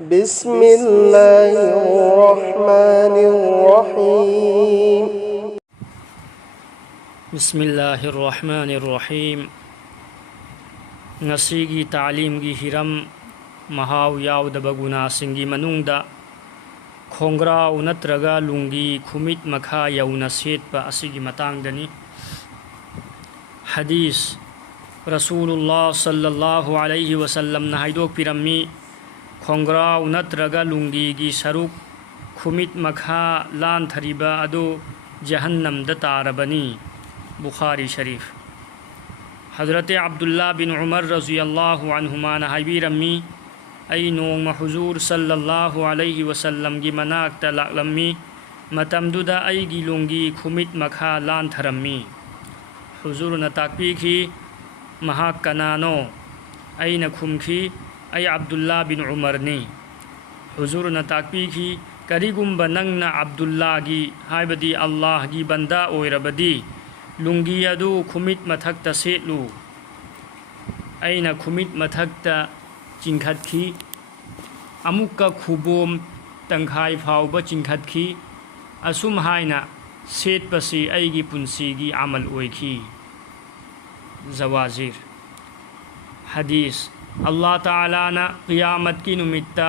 بسم الله الرحمن الرحيم بسم الله الرحمن الرحيم نسيجي تعليمجي هرم مهاو ياودب गुनासिंगी मनुंगदा खोंग्राव नत्रगा लुंगी खुमित मखा यौना सेटपा असिगी मतांगदनी हदीस रसूलुल्लाह सल्लल्लाहु अलैहि वसल्लम ना हाइदोक पिरम्मी खोंग्राव नत्रगा लुंगी गी सरुक खुमित मखा लान थरिबा अदो जहन्नम द तारबनी बुखारी शरीफ हज़रत अब्दुल्ला बिन उमर रज़ियल्लाहु अन्हुमा ना हाइबिरम्मी आई नोंग हुजूर सल्लल्लाहु अलैहि वसल्लम की मनाक्ता लाक्लम्मी मतमदुदा आई गी लुंगी खुमित मखा लान थरम्मी हुजूर न ताकपीखी महाक कनानो आई न खुमखी आई अब्दुल्ला बिन उमर ने हुजूर न ताकपीखी करिगुम्ब नंगना अब्दुल्ला गी हाइबदी अल्लाह गी बंदा ओइरबदी लुंगी अदु खुमित मथक्ता सेटलू आई न खुमित मथक्ता चिंखतखी अमुक्का खुबोम तंखाई फाउब चिंखतखी असुम हाइना सेटपसी आइगी पुंसीगी अमल ओइखी जवाजिर हदीस अल्लाह ताला ना क़ियामत की नुमित्ता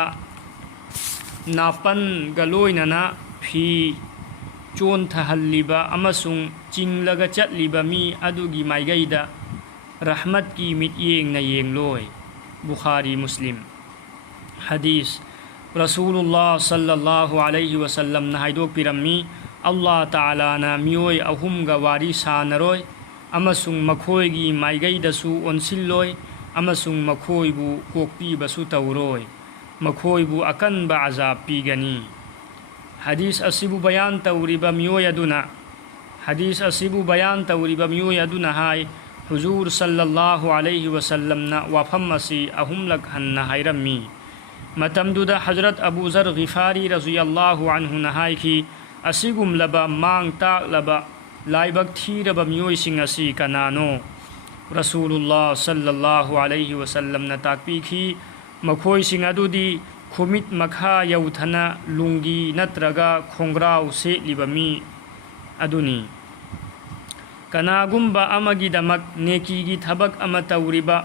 नापन गलोइनना फी चोन थहल्लिबा अमसुंग चिंगलगा चटलिबा मी अदुगी माइगैदा रहमत की मित्येंग न येंगलोय बुखारी मुस्लिम हदीस रसूलुल्लाह सल्लल्लाहु अलैहि वसल्लम ना हाइदोक पिरम्मी अल्लाह ताला ना मियोय अहुमगा वारी सानरोय अमसुंग मखोयगी माइगैदसु ओनसिल्लोय अमसुंग मखोयबु कोक्पीबसु तौरोय मखोयबु अकनबा अजाब पीगनी हदीस असिबु बयान तौरिबा मियोय अदुना हदीस असिबु बयान तौरिबा मियोय अदुना हाय हुजूर सल्लल्लाहु अलैहि वसल्लम ना वाफम असी अहुमलक हन्ना हायरम्मी मतमदुदा हजरत अबू ज़र गिफारी रज़ियल्लाहु अन्हु नहायखी असिगुमलबा मांग ताकलबा लाइबक थीरबा मियोयसिंग असी कनानो रसूलुल्लाह सल्लल्लाहु अलैहि वसल्लम ना ताकपीखी मखोयसिंग अदुदी खुमित मखा यौथना लुंगी नत्रगा खोंग्राव सेटलिबा मी अदुनी कनागुम्बा अमगिदमक नेकीगी थबक अमा तौरिबा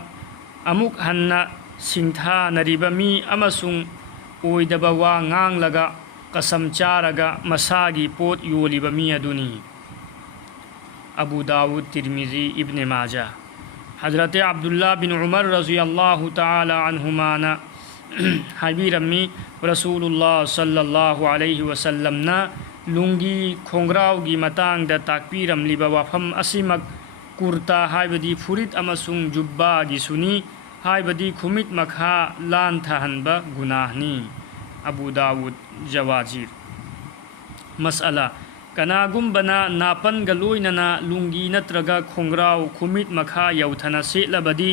अमुक हन्ना सिंथानरिबा मी अमसुंग ओइदबा वा nganglगा कसम चारगा मसागी पोत योलिबा मी अदुनी अबू दाऊद तिरमिजी इब्न माजा हज़रत अब्दुल्ला बिन उमर रज़ियल्लाहु ताला अन्हुमा ना हाइबिरम्मी रसूलुल्लाह सल्लल्लाहु अलैहि वसल्लम ना लुंगी खोंग्राव गी मतांग दा ताकपीरमलिबा वाफम असिमक कुर्ता हाइबदी फुरित अमसुंग जुब्बा गी सुनी हाइबदी खुमित मखा लान थहनबा गुनाहनी अबू दाऊद जवाजिर मसअला कनागुम्बना नापन गलोइनना लुंगी नत्रगा खोंग्राव खुमित मखा यौथना सेटलबदी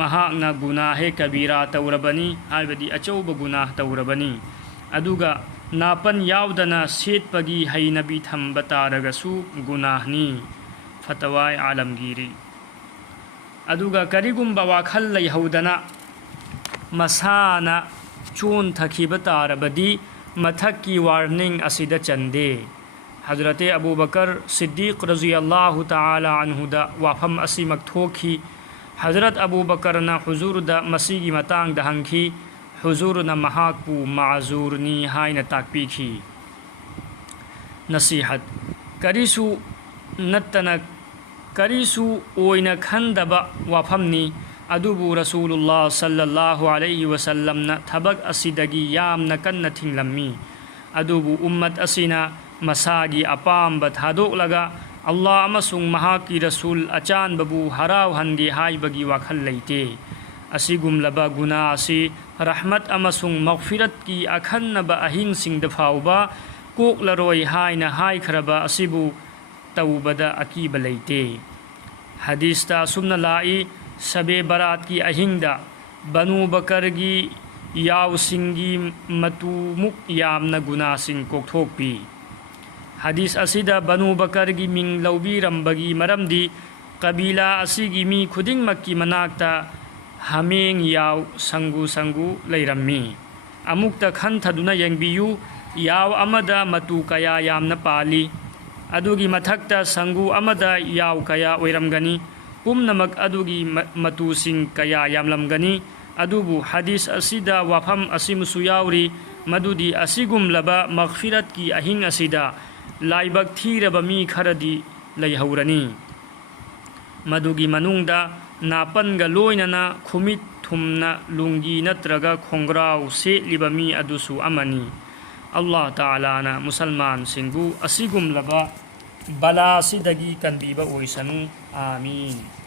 महाकना गुनाहे कबीरा तौरबनी हाइबदी अचौब गुनाह तौरबनी अदुगा नापन यावदना सेटपगी हैनबी थंब तारगसु गुनाहनी फतवाय आलमगीरी अदुगा करिगुम्बा वाखल लैहौदना मसाना चोन थखिबा तारबदी मथक्की वार्निंग असिदा चंदे हज़रत अबू बकर सिद्दीक़ रज़ियल्लाहु ताला अन्हुदा वाफम असिमक थोखी हज़रत अबू बकर ना हुजूर दा मसीगी मतांग दहंखी हुजूर न महाकपु माजूरनी हाइन ताकपीखी नसीहत करिसु नत्तना करिसु ओइन खंदबा वाफमनी अदुबु रसूलुल्लाह सल्लल्लाहु अलैहि वसल्लम न थबक असिदगी यामन कन्न थिंगलम्मी अदुबु उम्मत असिना मसागी अपाम्ब थादोकलगा अल्लाह अमसुंग महाकी रसूल अचानबबु हराव हनगे हाइबगी वाखल लैते असिगुमलबा गुना असि रहमत अमसुंग मगफिरत की अखन्नबा अहिंग सिंगद फाउबा कोकलरोय हाइना हाइखरबा असिबु तौबदा अकीब लैते हदीसता सुमना लाई सबे बरात की अहिंगदा बनु बकर की यावसिंगी मतुमुक यामना गुनासिंग कोकथोकपी हदीस असिदा बनु बकर की मिंग लौबीरंबगी मरमदी कबीला असिगी मी खुदिंगमक्की मनाक्ता हमें याव संगु संगु लैरम्मी ꯑꯃꯨꯛꯇ ꯈꯟꯊꯗꯨꯅ ꯌꯦꯡꯕꯤꯌꯨ ꯌꯥꯎ ꯑꯃꯗ ꯃꯇꯨ ꯀꯌꯥ ꯌꯥꯝꯅ ꯄꯥꯜꯂꯤ ꯑꯗꯨꯒꯤ ꯃꯊꯛꯇ ꯁꯪꯒꯨ ꯑꯃꯗ ꯌꯥꯎ ꯀꯌꯥ ꯑꯣꯏꯔꯝꯒꯅꯤ ꯄꯨꯝꯅꯃꯛ ꯑꯗꯨꯒꯤ ꯃꯇꯨꯁꯤꯡ ꯀꯌꯥ ꯌꯥꯝꯂꯝꯒꯅꯤ ꯑꯗꯨꯕꯨ ꯍꯗꯤꯁ ꯑꯁꯤꯗ ꯋꯥꯐꯝ ꯑꯁꯤꯃꯁꯨ ꯌꯥꯎꯔꯤ ꯃꯗꯨꯗꯤ ꯑꯁꯤꯒꯨꯝꯂꯕ ꯃꯒꯐꯤꯔꯠꯀꯤ ꯑꯍꯤꯡ ꯑꯁꯤꯗ ꯂꯥꯏꯕꯛ ꯊꯤꯔꯕ ꯃꯤ ꯈꯔꯗꯤ ꯂꯩꯍꯧꯔꯅꯤ ꯃꯗꯨꯒꯤ ꯃꯅꯨꯡꯗ ꯅꯥꯄꯟꯒ ꯂꯣꯏꯅꯅ ꯈꯨꯃꯤꯠ ꯊꯨꯝꯅ ꯂꯨꯡꯒꯤ ꯅꯠꯇ꯭ꯔꯒ ꯈꯣꯡꯒ꯭ꯔꯥꯎ ꯁꯦꯠꯂꯤꯕ ꯃꯤ ꯑꯗꯨꯁꯨ ꯑꯃꯅꯤ ꯑꯜꯂꯥꯍ ꯇꯥꯂꯥꯅ ꯃꯨꯁꯜꯃꯥꯟꯁꯤꯡꯕꯨ ꯑꯁꯤꯒꯨꯝꯂꯕ ꯕꯂꯥ ꯑꯁꯤꯗꯒꯤ ꯀꯟꯕꯤꯕ ꯑꯣꯏꯁꯅꯨ ꯑꯥꯃꯤꯟ